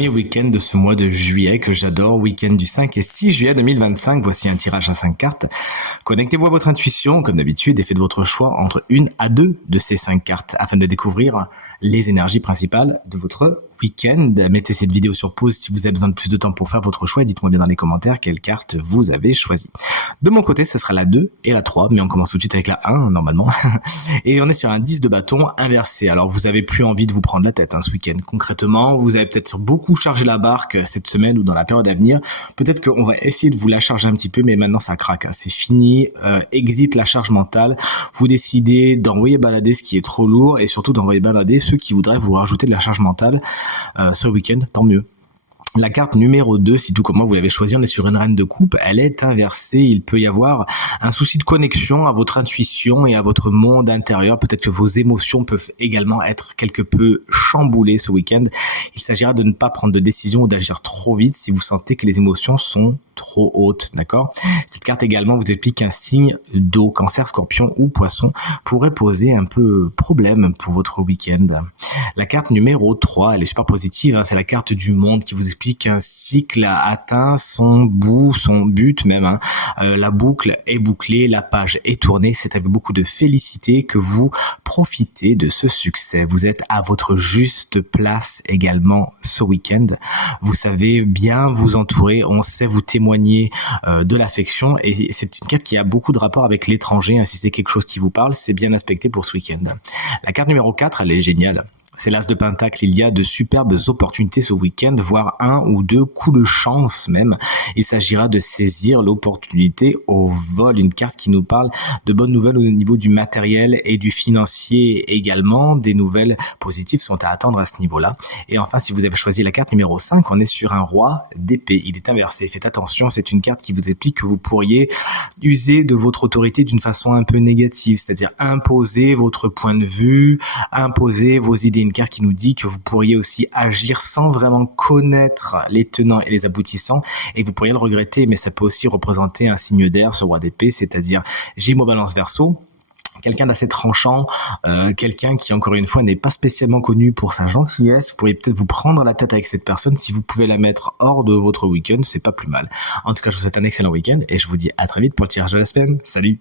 premier week-end de ce mois de juillet que j'adore, week-end du 5 et 6 juillet 2025. Voici un tirage à 5 cartes. Connectez-vous à votre intuition, comme d'habitude, et faites votre choix entre une à deux de ces 5 cartes afin de découvrir les énergies principales de votre week-end. Mettez cette vidéo sur pause si vous avez besoin de plus de temps pour faire votre choix et dites-moi bien dans les commentaires quelle carte vous avez choisie. De mon côté, ce sera la 2 et la 3, mais on commence tout de suite avec la 1 normalement. Et on est sur un 10 de bâton inversé. Alors vous avez plus envie de vous prendre la tête ce week-end. Concrètement, vous avez peut-être beaucoup chargé la barque cette semaine ou dans la période à venir. Peut-être qu'on va essayer de vous la charger un petit peu, mais maintenant ça craque. C'est fini. Exit la charge mentale. Vous décidez d'envoyer balader ce qui est trop lourd et surtout d'envoyer balader ceux qui voudraient vous rajouter de la charge mentale ce week-end, tant mieux. La carte numéro 2, si tout comme moi vous l'avez choisi, on est sur une reine de coupe, elle est inversée, il peut y avoir un souci de connexion à votre intuition et à votre monde intérieur, peut-être que vos émotions peuvent également être quelque peu chamboulées ce week-end. Il s'agira de ne pas prendre de décision ou d'agir trop vite si vous sentez que les émotions sont trop hautes, d'accord ? Cette carte également vous explique qu'un signe d'eau, cancer, scorpion ou poisson pourrait poser un peu problème pour votre week-end. La carte numéro 3, elle est super positive, c'est la carte du monde qui vous explique qu'un cycle a atteint son bout, son but même. La boucle est bouclée, la page est tournée. C'est avec beaucoup de félicité que vous profitez de ce succès. Vous êtes à votre juste place également ce week-end. Vous savez bien vous entourer, on sait vous témoigner de l'affection et c'est une carte qui a beaucoup de rapport avec l'étranger. Si c'est quelque chose qui vous parle, c'est bien aspecté pour ce week-end. La carte numéro 4, elle est géniale. C'est l'as de pentacle, il y a de superbes opportunités ce week-end, voire un ou deux coups de chance même. Il s'agira de saisir l'opportunité au vol, une carte qui nous parle de bonnes nouvelles au niveau du matériel et du financier également. Des nouvelles positives sont à attendre à ce niveau-là. Et enfin, si vous avez choisi la carte numéro 5, on est sur un roi d'épée. Il est inversé, faites attention, c'est une carte qui vous explique que vous pourriez user de votre autorité d'une façon un peu négative, c'est-à-dire imposer votre point de vue, imposer vos idées. Une carte qui nous dit que vous pourriez aussi agir sans vraiment connaître les tenants et les aboutissants et vous pourriez le regretter, mais ça peut aussi représenter un signe d'air, ce roi d'épée, c'est-à-dire Gémeaux, Balance, Verseau. Quelqu'un d'assez tranchant, quelqu'un qui encore une fois n'est pas spécialement connu pour sa gentillesse. Vous pourriez peut-être vous prendre la tête avec cette personne. Si vous pouvez la mettre hors de votre week-end, c'est pas plus mal. En tout cas, je vous souhaite un excellent week-end et je vous dis à très vite pour le tirage de la semaine. Salut!